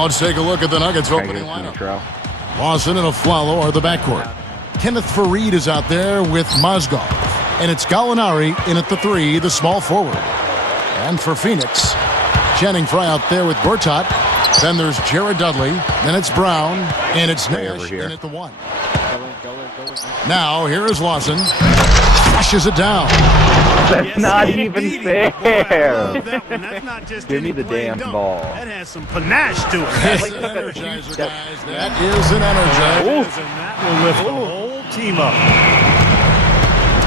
Now let's take a look at the Nuggets opening lineup. Lawson and Aflalo are the backcourt. Kenneth Faried is out there with Mozgov. And it's Gallinari in at the 3, the small forward. And for Phoenix, Channing Frye out there with Gortat. Then there's Jared Dudley. Then it's Brown. And it's Nash in at the 1. Now, here is Lawson. Flushes it down. That's not even fair. That's not just Give me the damn ball. That has some panache to it. That's an energizer, guys. That is an energizer. And that will lift the whole team up.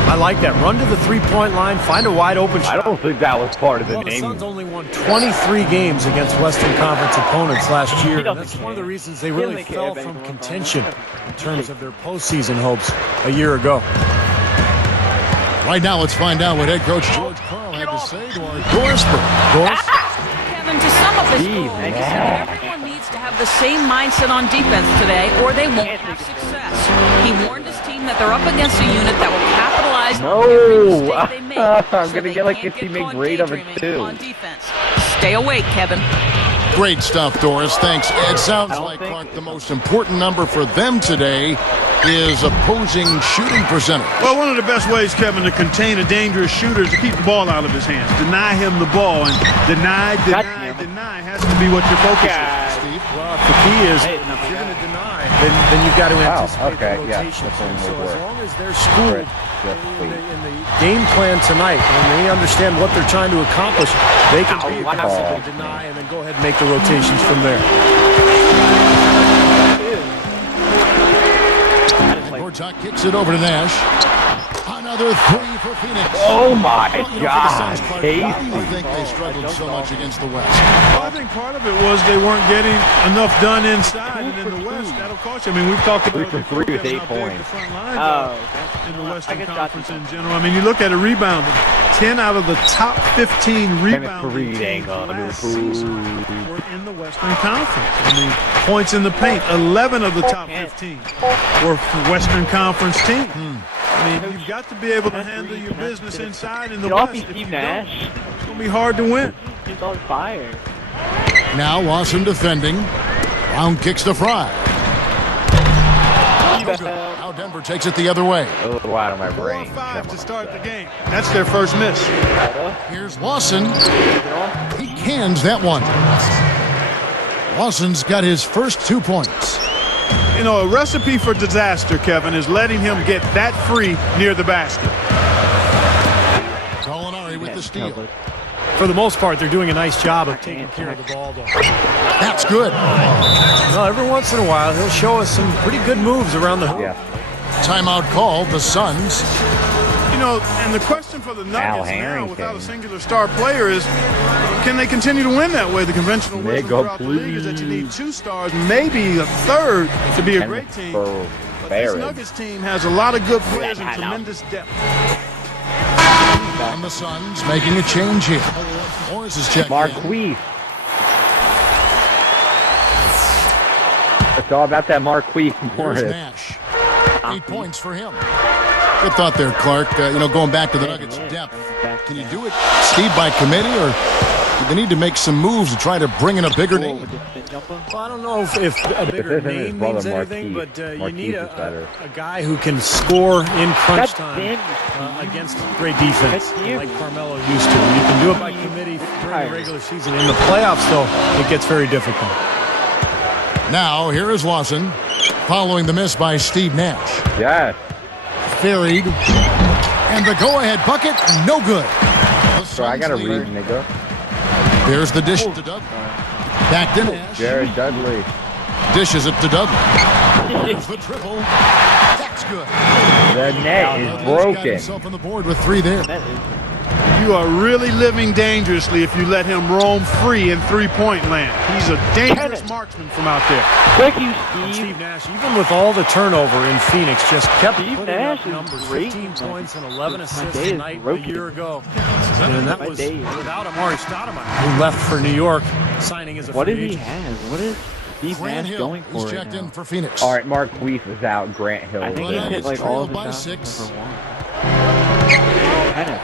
I like that. Run to the three-point line, find a wide-open shot. I don't think that was part of the The name. Suns only won 23 games against Western Conference opponents last year. And that's one of the reasons they really fell from contention in terms of their postseason hopes a year ago. Right now, let's find out what head coach George Karl had to say to our Dorsberg. Doris? Kevin, to sum up his goal, everyone needs to have the same mindset on defense today, or they won't have success. He warned his team that they're up against a unit that will capitalize on every mistake they make. I'm going to get like a teammate grade of it too. On defense. Stay awake, Kevin. Great stuff, Doris. Thanks. It sounds like, Clark, the most important number for them today is opposing shooting percentage. Well, one of the best ways, Kevin, to contain a dangerous shooter is to keep the ball out of his hands. Deny him the ball, and deny has to be what your focus is. Steve? Well, the key is if you're going to deny, then you've got to anticipate the rotation. Yeah, so as long as they're schooled in the game plan tonight, and they understand what they're trying to accomplish, they can be aggressive and deny, and then go ahead and make the rotations from there. Gortat kicks it over to Nash. Another 3 for Phoenix. Oh my God! God. Why do you think they struggled so much against the West? Well, I think part of it was they weren't getting enough done inside, and in the West, that'll cost you. I mean, we've talked about 3 for 3 with 8 points. In the Western Conference in general. I mean, you look at it rebounding. 10 out of the top 15 rebounding teams last season were in the Western Conference. I mean, points in the paint. 11 of the top 15 were Western Conference teams. I mean, you've got to be able to handle your business inside in the West. If you don't, it's going to be hard to win. He's on fire. Now Lawson defending. Brown kicks to Frye. Now Denver takes it the other way. Oh, out of my brain. 4-5 to start the game. That's their first miss. Here's Lawson. He cans that one. Lawson's got his first 2 points. You know, a recipe for disaster, Kevin, is letting him get that free near the basket. Gallinari with the steal. For the most part, they're doing a nice job of taking care of the ball, though. That's good. Well, every once in a while, he'll show us some pretty good moves around the hoop. Timeout called, the Suns. You know, and the question for the Nuggets now, without a singular star player, is can they continue to win that way? The conventional wisdom throughout the league is that you need 2 stars, maybe a third, to be a great team. But this Nuggets team has a lot of good players and tremendous depth. And the Suns making a change here. Morris is checking. Marquis. It's all about that Marquis Morris. Here's Nash. 8 points for him. Good thought there, Clark. You know, going back to the Nuggets' depth. Can you do it, Steve, by committee, or do they need to make some moves to try to bring in a bigger name? Well, I don't know if a bigger name means anything, but you need a guy who can score in crunch time against great defense, like Carmelo used to. You can do it by committee during the regular season. In the playoffs, though, it gets very difficult. Now, here is Lawson, following the miss by Steve Nash. Yes. Faried, and the go-ahead bucket, no good. So I got to read, nigga. There's the dish to Dudley. Back to Nash. Jared Dudley. Dishes it to Dudley. There's the triple. That's good. The net is broken. Got himself on the board with 3 there. You are really living dangerously if you let him roam free in three-point land. He's a dangerous marksman from out there. Thank you, Steve. Steve Nash, even with all the turnover in Phoenix, just kept putting up numbers. 15 points and 11 assists a night a year ago. And that was without Amari Stoudemire, who left for New York, signing as a free agent. What did he have? What is Steve Nash going for checked right in now? for Phoenix. All right, Marquis is out. Grant Hill. I think he hit like all of his shots 6. for 1. Kenneth.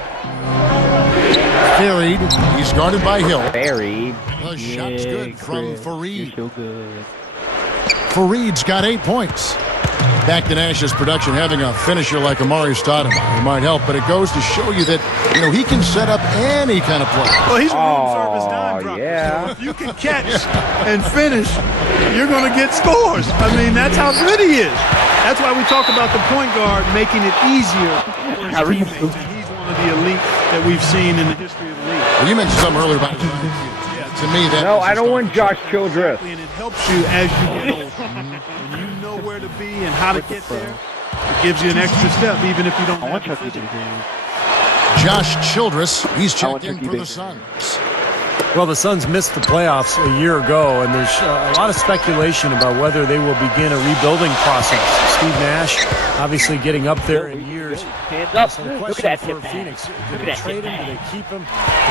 Faried, he's guarded by Hill. Faried. The shot's good from Faried. You're so good. Faried's got 8 points. Back to Nash's production, having a finisher like Amari Stoudemire might help, but it goes to show you that, he can set up any kind of play. Well, he's a room service dime dropper. Yeah. So if you can catch and finish, you're going to get scores. I mean, that's how good he is. That's why we talk about the point guard making it easier for his teammates, and he's one of the elite that we've seen in the history of the league. Well, you mentioned something earlier about his IQ. To me, that No, I don't want Josh Childress. And it helps you as you get older. When you know where to be and how to get there, it gives you an extra step, even if you don't I want have Chucky to. to do. Josh Childress, he's checked in Turkey for the Bacon. Suns. Well, the Suns missed the playoffs a year ago, and there's a lot of speculation about whether they will begin a rebuilding process. Steve Nash, obviously getting up there in years. Hands up. So the Look question at that for tip pass. Phoenix, do Look they at that trade tip him? Do pass. they keep him?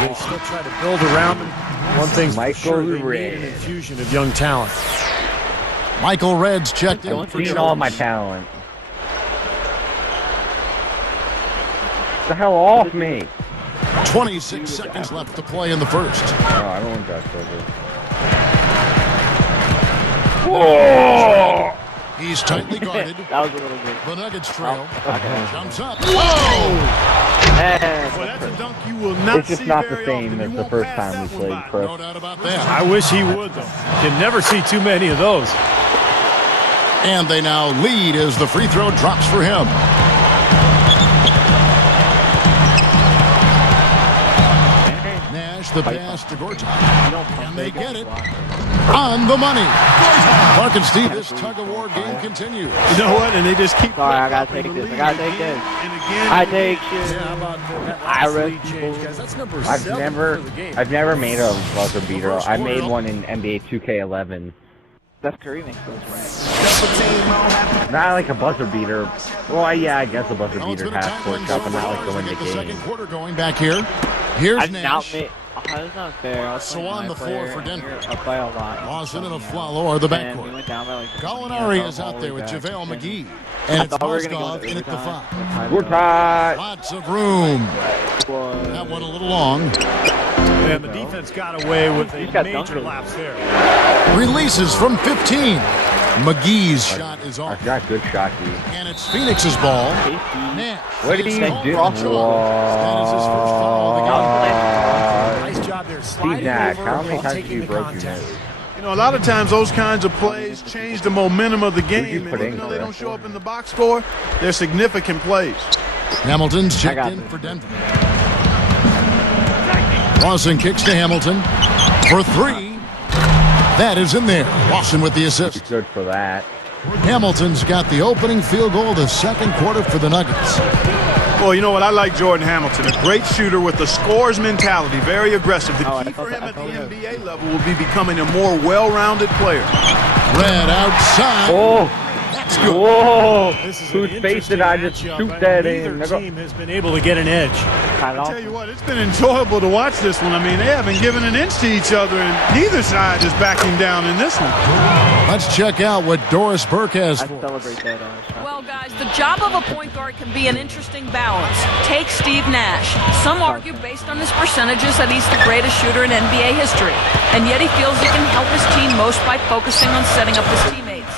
Do they still try to build around him? One thing's for Micheal sure, they need Redd. an infusion of young talent. Micheal Redd's checked in I've for seen all my Childress. talent. The hell off me. 26 seconds left to play in the first. No, I don't want Josh Childress. Whoa! He's tightly guarded. That was a little good. The Nuggets trail. Jumps up. Man. Well, that's a dunk you will not It's just see not the very same often. as You the won't first pass time that we one played by. Chris. No doubt about that. I wish he would, though. Can never see too many of those. And they now lead as the free throw drops for him. Nash, the pass to Gortat. And they get it on the money. Mark and Steve, this tug-of-war game continues. You know what? And they just keep. Sorry, I gotta playing take the this. I lead gotta take again this. and again. I take shit. Yeah, how about that I last read lead change, guys? That's number I've 7 never for the game. made a buzzer beater. first I made quarter. one in NBA 2K11. Steph Curry makes those right. Not like a buzzer beater. Well, yeah, I guess a buzzer Well, it's beater been a has tight scored one shot, so but not far like as to we win get the the game. second quarter going back here. Here's I've now Nash. made. That's not fair. I was So playing on my the floor player, for and Denver. we're up by a lot. Lawson and Aflalo are the And we backcourt. went down by like 20. Gallinari I is thought out there all with the way back. JaVale McGee. I And it's thought we were gonna go Mozgov to in at the overtime. 5. We're tied. Lots of room. Was- That one a little long. And the defense got away with a He's got major dunkers. lapse there. Releases from 15. McGee's shot is I off. got good shot, dude. And it's Phoenix's ball. Safety. Nash. What did It's he called do? for Joe. That is his first foul of the game. Nice job there, Steve sliding Nash, over how many while times taking have you the broke your contact. nose? You know, a lot of times those kinds of plays change the momentum of the you game. put And in even though for they that? don't show up in the box score, they're significant plays. Hamilton's checked got in this. for Denver. Lawson kicks to Hamilton for 3. That is in there. Lawson with the assist. Good for that. Hamilton's got the opening field goal of the second quarter for the Nuggets. Well, you know what? I like Jordan Hamilton, a great shooter with a scorer's mentality, very aggressive. The Oh, I key for thought him that- at the I thought that- NBA level will be becoming a more well-rounded player. Red outside. Oh, That's good. whoa! This is Whose an face did I just interesting shoot matchup, that and in? Neither team has been able to get an edge. Cut it I off. tell you what, it's been enjoyable to watch this one. I mean, they haven't given an inch to each other, and neither side is backing down in this one. Let's check out what Doris Burke has I for us. celebrate that shot. Well, guys, the job of a point guard can be an interesting balance. Take Steve Nash. Some argue, based on his percentages, that he's the greatest shooter in NBA history. And yet he feels he can help his team most by focusing on setting up his teammates.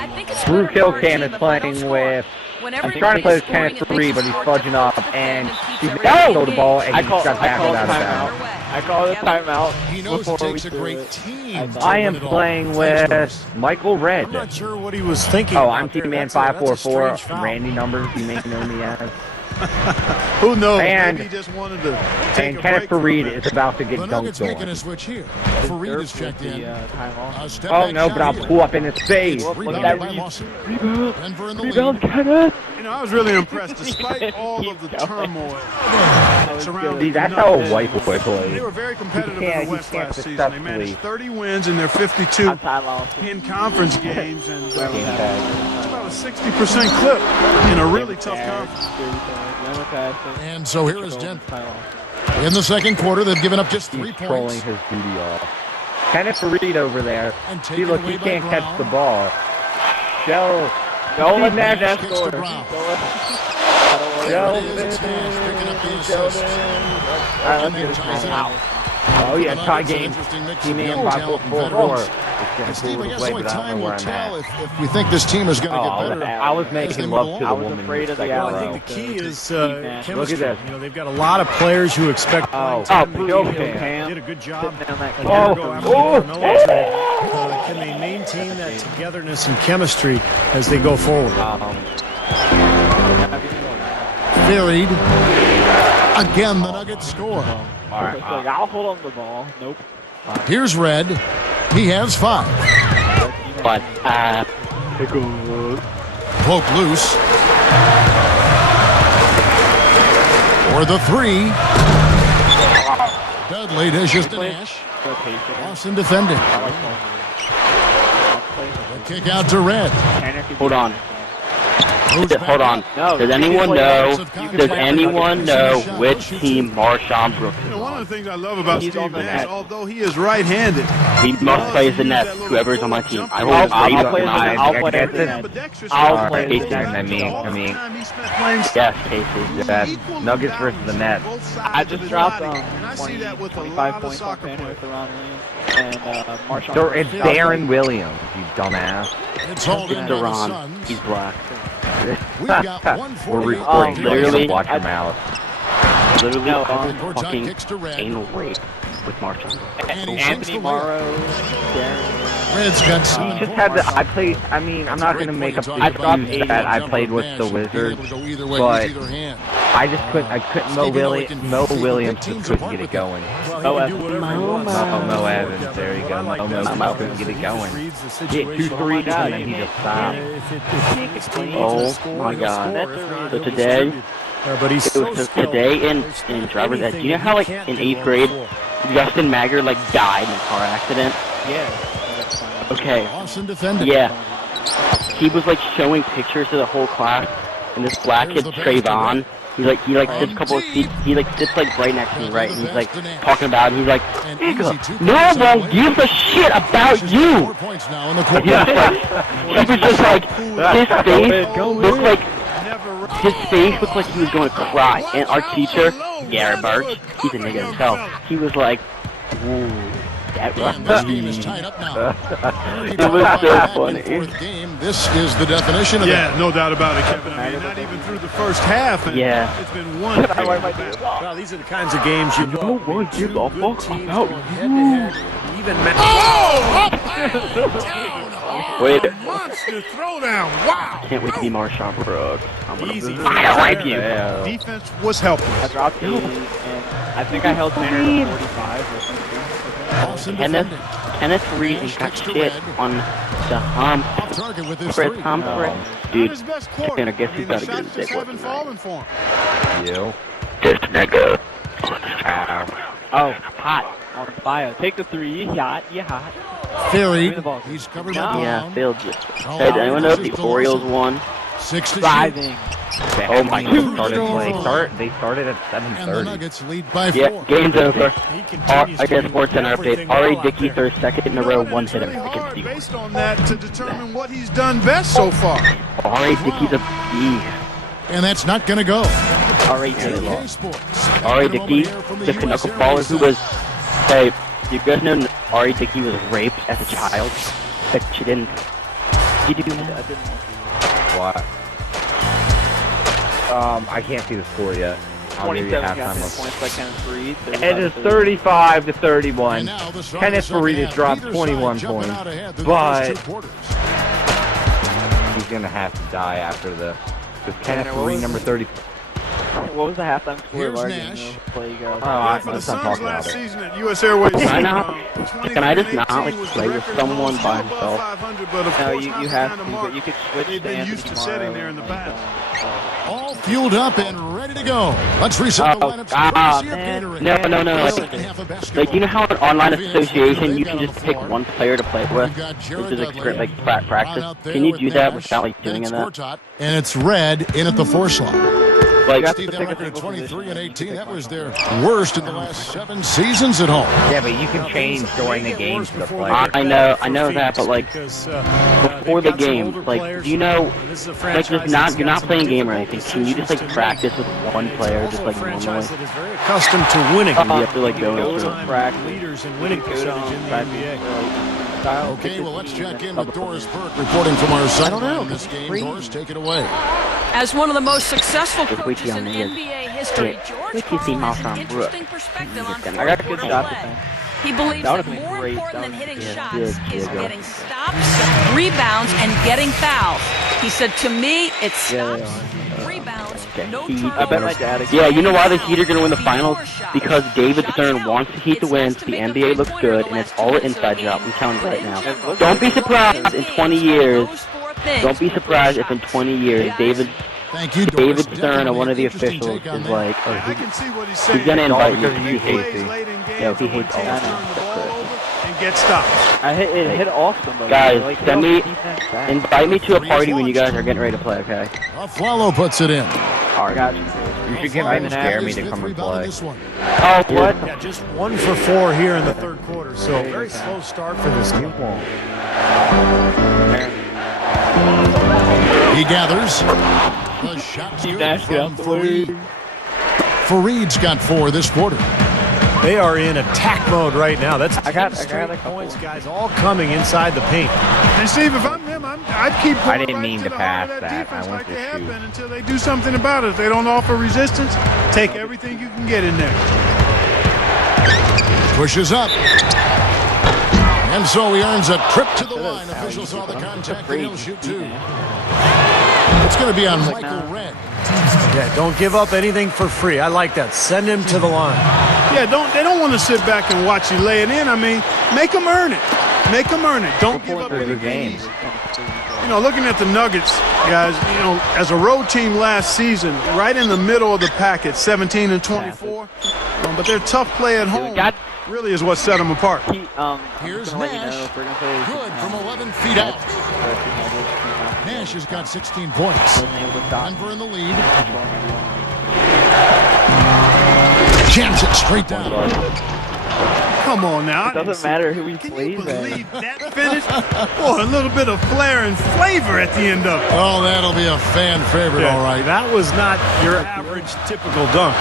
I think it's Brew better for our Killcam team is if we don't playing score. with. Whenever I'm trying to play with scoring, Kenneth it makes Faried, the but he's score fudging up, difficult to and defend keeps he's everybody got the ball, and I he call got tackled out of timeout. bounds. I call the timeout. He knows before it takes we a threw great it. team. to I win am it all. playing Thanks, Doris. with Micheal I'm Redd. not sure what he was thinking. Oh, about I'm there. Team Man That's a 544. strange foul. Randy numbers, you may know me as. Who knows? And- Maybe he just wanted to take And a Kenneth break for a Faried minute. is about to The get Nuggets dunked making a on. switch here. Faried is checked in. Timeout. A step Oh back no, but I'll shot pull up in his face. Look at Rebounded that by rebound. Lawson. Denver in the Rebound, lead. Kenneth. You know, I was really impressed, despite all of the turmoil surrounding See, the that's how a Nuggets. white boy They plays. were very competitive He in can't- the he West can't last season. They successfully- managed 30 wins in their 52 I'm Lawson. in-conference games, and it's Whamotastic. about a 60% clip in a really tough conference. Whamotastic. And so here is Denver. Timeout. In the second quarter, they've given up just 3 He's trolling points. his duty off. Kenneth Faried over there. And See, taken look, away he by can't Brown. catch the ball. Joe. Don't let Steve Nash Nash kicks score. to Brown. I don't want There Joe. it is. It's Nash picking up the assist. Alright, let's get it. Oh yeah, tie game. Team 5-4-4. And Steve, I guess only time will tell if we think this team is going to get better. I was making love to the woman. afraid of the Well, I arrow. think the key is chemistry. Look at this. You know, they've got a lot of players who expect playing time. Killcam. Did a good job. Sitting down that A corner. year ago after the Carmelo trade. Can they maintain that togetherness and chemistry as they go forward? Faried. Again, the Nuggets score. It's like, I'll hold on to the ball. Nope. Here's Redd. He has 5. But, Poke loose. For the 3. Dudley does just an ash. So patient. Lawson defending. The kick out to Redd. hold on. Moves back Hold on. up. No, Does anyone know which team Marshawn Brooks is You know, one on? of the things I love about He's on Steve the Nash, net. although he is right-handed, He must play as the net, whoever's on my team. I I'll hold play his as the favorite net. line. I'll play as the net. I'll play as the net. Yes, Casey. That Nuggets versus the Nets. I just dropped 25 25 points on Kenneth with Ron Williams and Marshawn. So it's Darren Williams, you dumbass. It's hauled in by the Duran. Suns. He's black. We've got We're 148. recording. literally- Watch your mouth. Literally Court shot fucking kicks to Redd. anal rape with Marshawn. And he sinks Anthony the layup. Morrow, Darren. Redd's got 7 He just points. had the. I played. I mean, I'm not gonna make up the excuse that I played with the Wizards, but I just couldn't. I couldn't. Mo Williams just couldn't get it going. Well, he can do whatever he wants. Mo Evans, there you go. Mo couldn't get it going. Get 2-3 done, and he just stopped. Oh my God. So today, but he's it was today in driver's ed. Do you know how like in 8th grade, Justin Mager like died in a car accident? Yeah. Okay. Lawson defending. Yeah. He was like showing pictures to the whole class, and this black kid Trayvon, he sits a couple of feet, he like sits like right next to me, right? And he's like talking about it, and he's like, nigga, no one gives a shit about you. 4 points now in the But quarter. he was like, his face looked like he was going to cry. And our teacher, Gary Birch, he's a nigga himself. He was like, ooh. And this game is tied up now. It was so funny. Game. This is the definition of Yeah, that. no doubt about it, Kevin. I mean, not even through the first half. And Yeah. It's been one. Well, these are the kinds of games you No one gives a fuck about head-to-head, even Wait, Monster throwdown. Wow. can't wait to be Marshawn Brooks. I'm gonna Easy. I like you. Defense was helpless. I dropped 8, and I think I held Tanner to 45 or something. Lawson Kenneth defending. Reed got shit on the hump. Off target with his Chris 3. Humphrey. Not Dude, his best quarter. and I guess he's I mean, got to the get his shots dick just haven't wet fallen tonight. for him. You. This nigga. Oh, hot on fire. Take the 3. You hot. You hot. Faried. He's covered by Yeah, Brown. Phil just. Hey, does anyone know if the Orioles won? 6 to shoot. Driving. Oh my God. They started at And the 7:30. Nuggets lead by 4. Yeah, game's over. He continues I to guess do Sports Center everything update. Ari well out Dickey there. third second in a row, one It's hit really of hard sequence. based on that to determine what he's done best so far. Ari Dickey's a beast. And that's not going to go. Ari JK Dickey. Sports. Ari Dickey, the Canucks baller who was. Hey, you guys know Ari Dickey was raped as a child? But she didn't. Did you do that? What? I can't see the score yet. I'll give you 27 halftime. points by Kenneth Faried. It is 35 to 31. And now the start Kenneth of the second Faried has half. dropped Either 21 side jumping points, out ahead through the but first 2 quarters. he's gonna have to die after this. Because Kenneth Tanner, what Faried, was- number 30. What was the halftime score Here's of our Nash. game? Play you guys. Oh, For the let's not Suns talk about last it. season at US Airways. Can I not- 2018 can I just not, like, was the play with record someone most, by still above himself? 500, but of No, course you not the have kind to, of mark but you could switch they've to been Anthony used to setting Morrow there in the and, past. All fueled up and ready to go. Let's reset the Oh, lineups. God. Courtesy of Gatorade. No. The second half of basketball. Like, you know how in online association you can They've just got pick the floor. one player to play with? We've got Which Jared is like, Dudley. like Brown practice. out there Can you with do that Nash. without like Then doing it's that? Gortat, and it's Redd in at the 4 slot. Like, Steve, that record of 23-18, that was their worst in the last 7 seasons at home. Yeah, but you can change during the game to the player. I know that, but like before the game, like you know, like you're not playing a game or anything. Can you just like practice with one player, just like normally? Very accustomed to winning. You have to like go through Practice leaders in winning percentage in the NBA. Okay, well, let's check in with Doris Burke reporting from our sideline in this game. Doris, take it away. As one of the most successful coaches in NBA history, George Karl has an interesting perspective on fourth-quarter play. He believes that more important than hitting shots is getting stops, rebounds, and getting fouls. He said, to me, it's stops, rebounds, no turnovers. Yeah, you know why the Heat are going to win the finals? Because David Stern wants the Heat to win, so the NBA looks good, and it's all an inside job. I'm telling you right now. Don't be surprised in 20 years. Don't be surprised if in 20 years David Stern or one of the officials is like, I can see what he's saying. he's gonna invite you. He hates it. No, he hates all that. And get stopped. It hit off somebody. Guys, like, invite me to a party when you guys are getting ready to play, okay? Flalo puts it in. Alright. You should get Jeremy to come and play. Oh, what? Yeah, just 1 for 4 here in the third quarter, so very slow start for this game. He gathers. The shot's good from Faried. Faried's got 4 this quarter. They are in attack mode right now. That's I got 10 a couple. points, guys, all coming inside the paint. And Steve, if I'm him, I'd keep going I didn't right mean to the heart pass of that. defense I want like they to have shoot. been until they do something about it. If they don't offer resistance, take everything you can get in there. Pushes up. And so he earns a trip to the line. Officials saw the contact and he'll shoot 2. It's going to be on Micheal Redd. Yeah, don't give up anything for free. I like that. Send him to the line. Yeah, they don't want to sit back and watch you lay it in. I mean, make them earn it. Make them earn it. Don't give up anything easy. You know, looking at the Nuggets, guys, you know, as a road team last season, right in the middle of the packet, 17 and 24. But their tough play at home really is what set them apart. Here's Nash. Good from 11 feet out. Nash has got 16 points. Denver in the lead. Jams it straight down. Come on now. It doesn't matter who he Can plays. you believe that finish? Boy, a little bit of flair and flavor at the end of it. Oh, that'll be a fan favorite, all right. That was not your average typical dunk.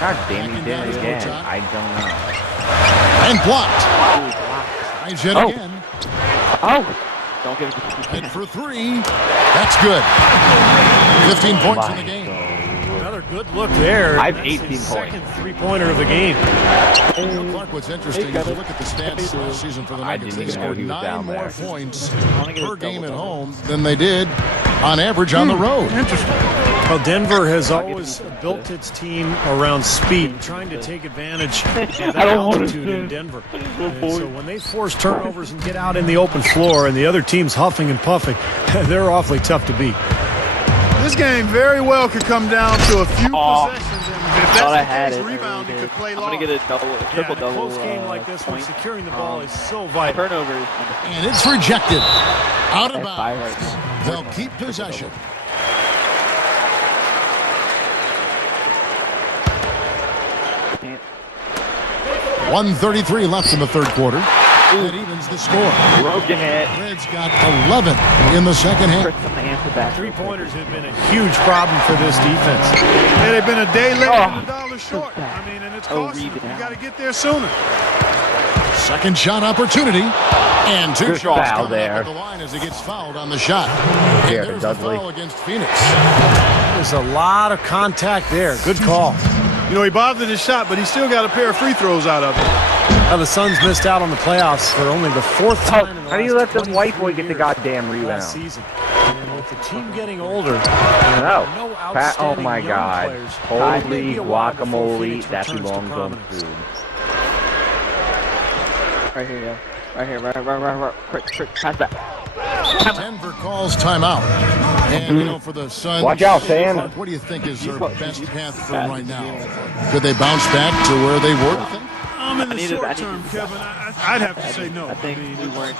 God damn, he did it again. I don't know. And blocked. Tries it again. Don't give it to Hit for 3. That's good. 15 points in the game. Another good look there. I have 18 points. Second three-pointer of the game. Clark, what's interesting is you look at the stats last season for the Nuggets. They scored 9 more points per game at home than they did on average on the road. Interesting. Well, Denver has always built its team around speed, trying to take advantage of that altitude in Denver. And so when they force turnovers and get out in the open floor and the other team's huffing and puffing, they're awfully tough to beat. This game very well could come down to a few possessions. And if Thought I that's had the case, it. rebound, you could play I'm long. gonna get a triple double. Close game like this one, point. securing the ball is so vital. Turnovers. And it's rejected. Out of That's 5 bounds. right now. They'll keep possession. Can't. 1:33 left in the third quarter. That evens the score. Broken it. Red's got 11 in the second half. Chris, I'm gonna answer back. Three-pointers have been a huge problem for this defense. Yeah, they've been a day late and a dollar short. I mean, and it's costly. You rebound. got to get there sooner. Second shot opportunity. And 2 Good shots foul coming up there. at the line as he gets fouled on the shot. And Jared there's Dudley. the foul against Phoenix. There's a lot of contact there. Good call. You know, he bothered his shot, but he still got a pair of free throws out of it. Now the Suns missed out on the playoffs for only the 4th time in the How do you last let this white boy 23 get the years goddamn last rebound? season. And with the team getting older, No. no Pat, oh outstanding my young god. players. Holy Maybe a while before guacamole, Phoenix that returns to belongs on prominence. food. Right here, yo. Right here, right. Quick, pass that. Denver calls timeout. And, you know, for the Suns, Watch out, Sam. what do you think is their best path from right now? Could they bounce back to where they were? In the short term, Kevin, I'd have to say no. I mean,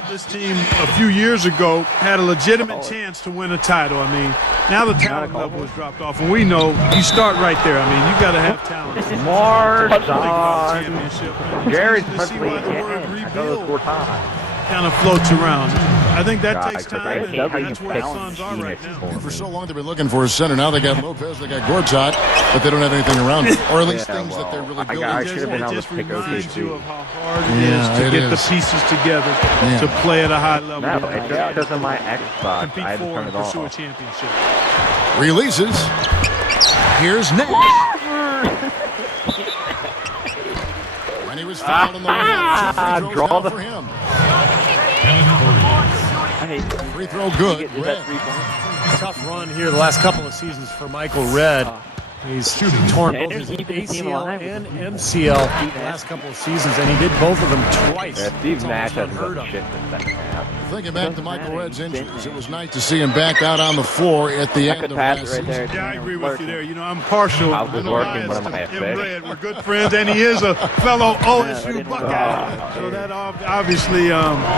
this team a few years ago had a legitimate chance to win a title. I mean, now the talent level has dropped off, and we know you start right there. I mean, you got to have talent. Jared's see why the word rebuild kind of floats around. I think that takes time, and that's where the Suns are right now. For so long they've been looking for a center. Now they got Lopez, they got Gortat, but they don't have anything around it, or at least things that they're really building. I should have been able It just to pick reminds you OKC. of how hard it is to get the pieces together to play at a high level. No, it's just because of my Xbox. Compete I had to for turn and it pursue a off. championship. Releases. Here's Nash. When he was fouled in the way, draw the for him. I hate Free throw good. Is Redd. that 3 points? Tough run here the last couple of seasons for Micheal Redd. He's torn both his keeping the team ACL alive. and MCL the last couple of seasons, and he did both of them twice. Yeah, Steve It's Nash almost has unheard some of. shit in the second half. Thinking back to Micheal Redd's injuries, it was nice to see him back out on the floor at the end Good of pass last right there. season. Yeah, I agree with you there. You know, I'm partial. I was working, but I'm biased to half Red. We're good friends, and he is a fellow OSU Buckeye. So that obviously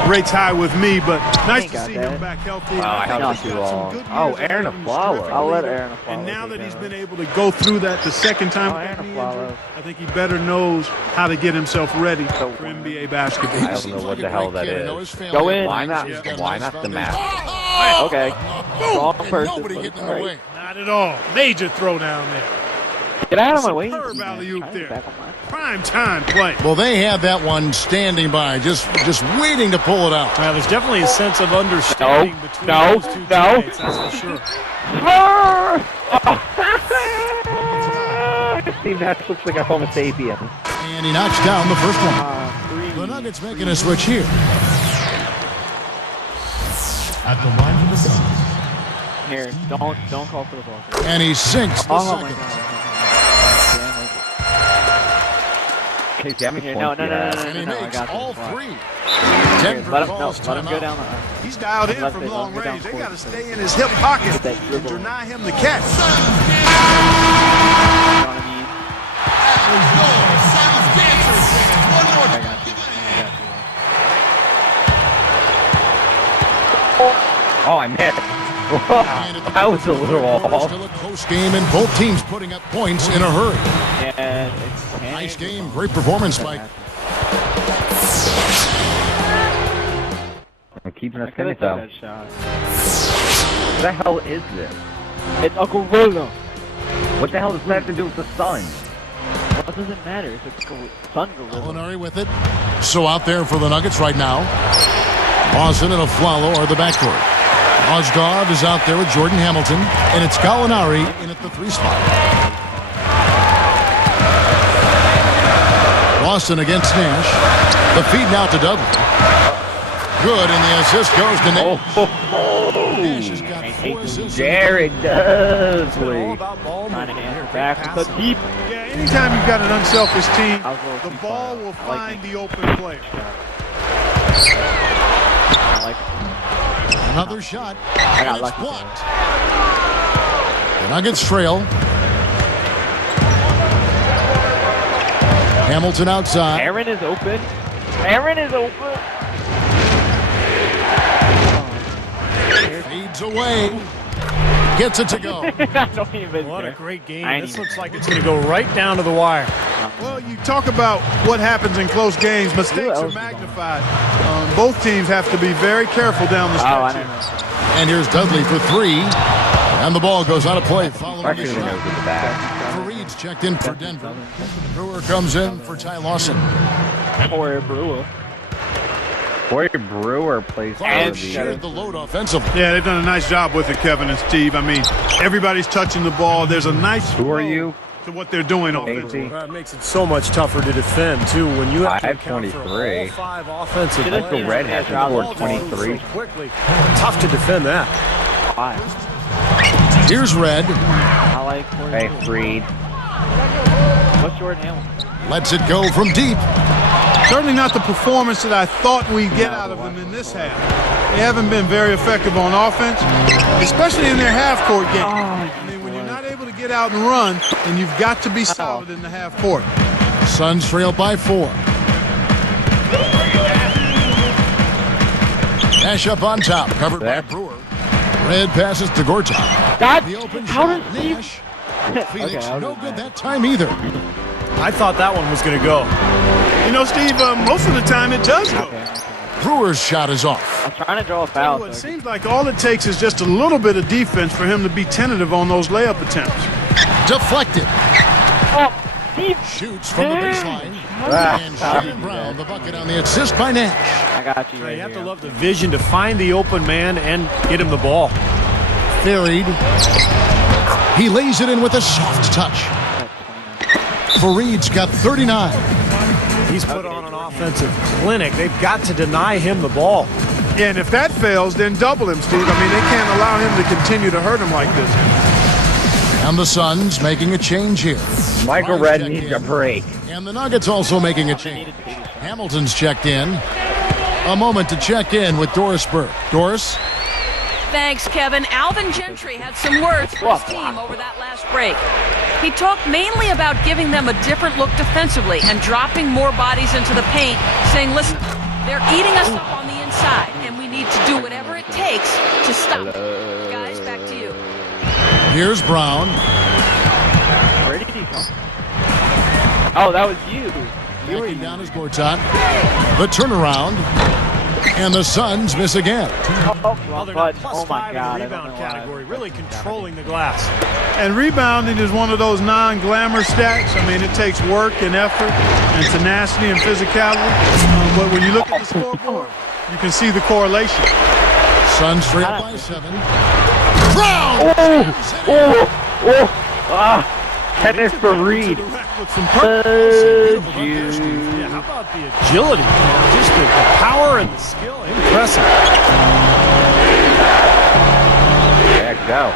rates high with me, but nice to see him back healthy. I held it too long. Oh, Aaron Aflalo. I'll let Aaron Aflalo. And now that he's been able to go through that the second time with that knee injury, I think he better knows how to get himself ready for NBA basketball. I don't know what the hell that is. Go in. Why not the map? Okay. Wrong person. Nobody but getting it's in the all way. right. Not at all. Major throwdown there. Get out of my way. Superb alley-oop Trying to there. back on mine. Prime time play. Well, they had that one standing by, just waiting to pull it out. There's definitely a sense of understanding between those two teammates, that's for sure. Steve Nash looks like a Homo sapien. And he knocks down the first one. The Nuggets making a switch here. At the line for the Suns. Here, don't call for the ball. And he sinks the Oh my second. god. Hey, how many Here, points no, do you have? And he I makes got all this. three. Here, Denver let him calls go timeout. down. He's dialed in Let from it long go down range. They court. got to stay in his hip pocket Get that and dribble. deny him the catch. You know what I mean? I got you. Oh, I missed. That was a little off. Still a close game, and both teams putting up points in a hurry. And it's Nice game, great performance, Mike. I'm keeping us I could in have it, though. took that shot. What the hell is this? It's Uncle Rolo. What the hell does that have to do with the Suns? What does it matter? It's a Sun Gorilla. Gallinari with it. So out there for the Nuggets right now. Lawson and Aflalo are the backcourt. Mozgov is out there with Jordan Hamilton, and it's Gallinari in at the 3 spot. Lawson against Nash. The feed now to Dudley. Good, and the assist goes to Nash. Nash has got 4 assists. Jared Dudley. Trying to answer back with the deep. Yeah, anytime you've got an unselfish team, I was a little the too ball far. will I like find the open player. I like Another shot, I got and it's lucky. blocked. The Nuggets trail. Hamilton outside. Aaron is open. Aaron is open. Fades away. Gets it to go. I don't even What a care. great game. I This ain't looks like it's going to go right down to the wire. Well, you talk about what happens in close games. Mistakes are magnified. Both teams have to be very careful down the Oh, I stretch don't here. know. And here's Dudley for 3. And the ball goes out of play following the Actually, knows shot. at the back. Fareed's checked in for Denver. Brewer comes in for Ty Lawson. Poor Brewer. Corey Brewer plays for Faried the... shared the load offensively. Yeah, they've done a nice job with it, Kevin and Steve. I mean, everybody's touching the ball. There's a nice Who are flow you? to what they're doing offensively. That makes it so much tougher to defend, too, when you have to I have account for 23. all 5 offensive Micheal players. Redd hasn't scored 23. So quickly. Tough to defend that. Five. Here's Redd. I like Corey Hey, Brewer. Freed. What's Jordan Hamilton? Lets it go from deep. Certainly not the performance that I thought we'd get out of them in this half. They haven't been very effective on offense, especially in their half-court game. I mean, when you're not able to get out and run, then you've got to be solid in the half-court. Suns trail by 4. Nash up on top, covered by Brewer. Redd passes to Gortat. The open shot, Nash. Phoenix, no good that time either. I thought that one was going to go. You know, Steve, most of the time it does go. Brewer's shot is off. I'm trying to draw a foul. It seems like all it takes is just a little bit of defense for him to be tentative on those layup attempts. Deflected. Oh, Steve. Shoots from the baseline. And Shannon Brown, the bucket on the assist by Nash. I got you. You have to love the vision to find the open man and get him the ball. Faried. He lays it in with a soft touch. Faried's got 39. He's put on an offensive clinic. They've got to deny him the ball. Yeah, and if that fails, then double him, Steve. I mean, they can't allow him to continue to hurt him like this. And the Suns making a change here. Micheal Redd needs a break. And the Nuggets also making a change. Hamilton's checked in. A moment to check in with Doris Burke. Doris? Thanks, Kevin. Alvin Gentry had some words for his team over that last break. He talked mainly about giving them a different look defensively and dropping more bodies into the paint, saying, listen, they're eating us up on the inside, and we need to do whatever it takes to stop them. Guys, back to you. Here's Brown. Where did he come? Oh, that was you. Backing down his Gortat. The turnaround. And the Suns miss again. Well, they're not plus five in the rebound category, really controlling the glass. And rebounding is one of those non-glamour stats. I mean, it takes work and effort and tenacity and physicality. But when you look at the scoreboard, you can see the correlation. Suns trail by 7. Brown! Kenneth Faried. Yeah, how about the agility? Just the power and the skill. Impressive. Yeah, go.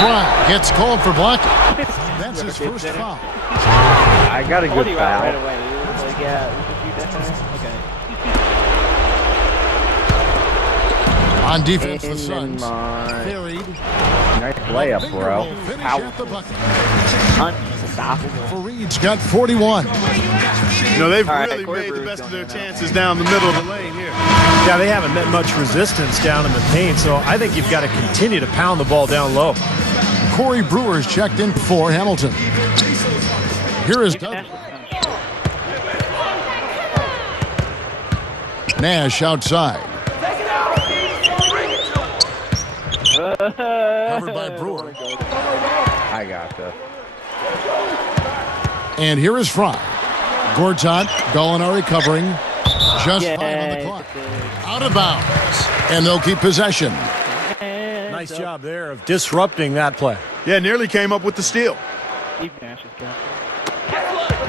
Brown gets called for blocking. That's his first foul. I got a good foul. Right away. Like, yeah, we can do that. Okay. On defense, the Suns. Faried. Nice layup, bro. Finish at the bucket. Unstoppable. Faried's got 41. You know, they've really made the best of their chances down the middle of the lane here. Yeah, they haven't met much resistance down in the paint, so I think you've got to continue to pound the ball down low. Corey Brewer's checked in for Hamilton. Here is Douglas. Nash outside. Covered by Brewer. I got this. And here is Fry. Gortat, Gallinari covering. Just 5 on the clock. Out of bounds. And they'll keep possession. Nice job there of disrupting that play. Yeah, nearly came up with the steal. Steve Nash is good.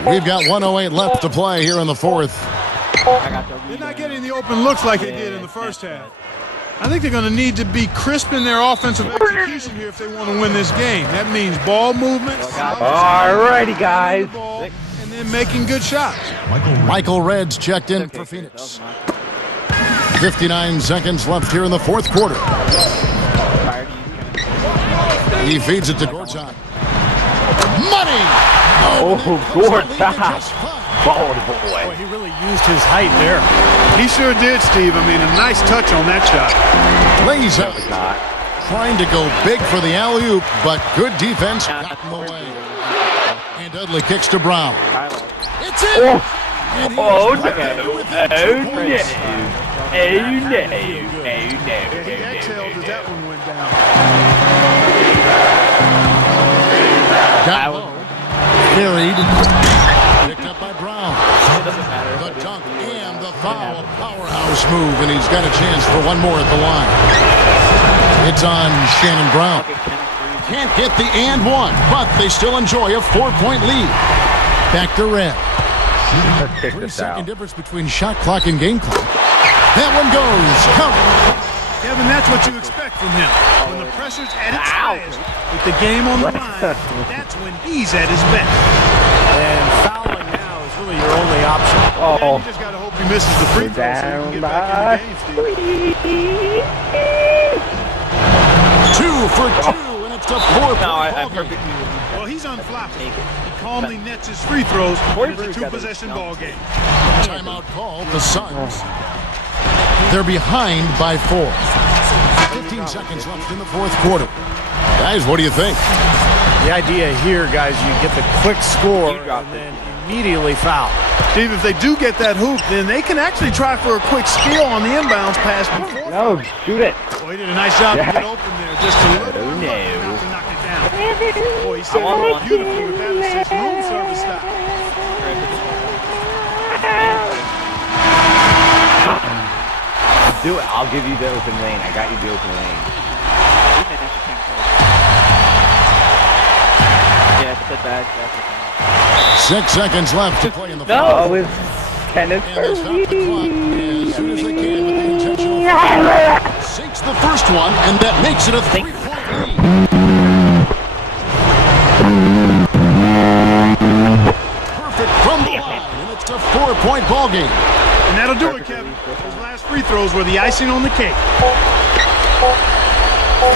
We've got 1:08 left to play here in the fourth. They're not getting the open looks like they did in the first half. I think they're going to need to be crisp in their offensive execution here if they want to win this game. That means ball movement. Alrighty, guys. And then making good shots. Micheal Redd's checked in for Phoenix. 59 seconds left here in the fourth quarter. He feeds it to Gortat. Money! Oh, Gortat. Boy, he really used his height there. He sure did, Steve. I mean, a nice touch on that shot. Lays out. Trying to go big for the alley-oop, but good defense got in the way. And Dudley kicks to Brown. It's in! Oh, no. He exhaled as that one went down. Got low. Faried. Picked up by Brown. The dunk and the foul. A powerhouse move, and he's got a chance for one more at the line. It's on Shannon Brown. Can't get the and one, but they still enjoy a 4-point lead. Back to Redd. 3-second difference between shot clock and game clock. That one goes. Count. Kevin, that's what you expect from him. When the pressure's at its highest, with the game on the line, that's when he's at his best. And fouling now is really your only option. Yeah, you just got to hope he misses the free throw so you can get back in the game, Steve. 2 for 2, and it's a 4-point ball game. Well, he's unflappable. He calmly nets his free throws. It's a two-possession ball game. Timeout call, the Suns. They're behind by 4. 15 seconds left in the fourth quarter. Guys, what do you think? The idea here, guys, you get the quick score and then immediately foul. Steve, if they do get that hoop, then they can actually try for a quick steal on the inbounds pass before. No, shoot it. Boy, he did a nice job to get open there. Just a little not to knock it down. Boy, he set it up beautifully with that assist. Room service style. Do it. I'll give you the open lane. I got you the open lane. Yeah, it's a bad. 6 seconds left to play in the fourth. Oh, it's Kenneth. And they stop the clock as soon as they can with the intentional foul. Sinks the first one, and that makes it a 3-point lead. Perfect from the line, and it's a 4-point ball game. And that'll do it, Kevin. Those last free throws were the icing on the cake.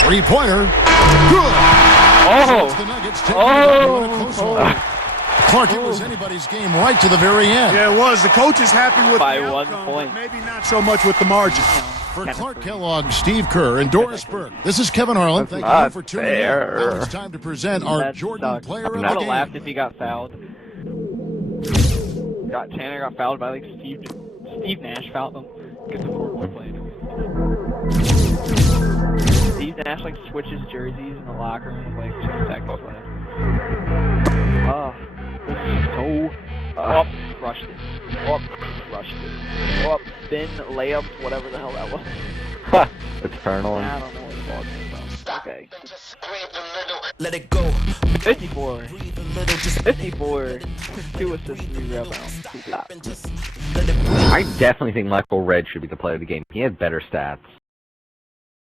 3-pointer. Good. Oh! The Nuggets take it on a close one. Clark, it was anybody's game right to the very end. Yeah, it was. The coach is happy with By the 1 outcome, point. but maybe not so much with the margin. For Clark Kellogg, Steve Kerr, and Doris Burke, this is Kevin Harlan. Thank you for tuning in. Now it's time to present our That Jordan sucks. Player I of the would have Game. laughed if he got fouled. Chandler got fouled by like Steve Nash fouled him because of 4-point play. Steve Nash like switches jerseys in the locker room with like 2 seconds left. Oh, this is so rushed it. Rushed it. Spin layups, whatever the hell that was. Eternal. I don't know where the ball came from. Okay. Let it go. 54. 54. 2 assists, 3 rebounds. 2 blocks. I definitely think Micheal Redd should be the player of the game. He had better stats.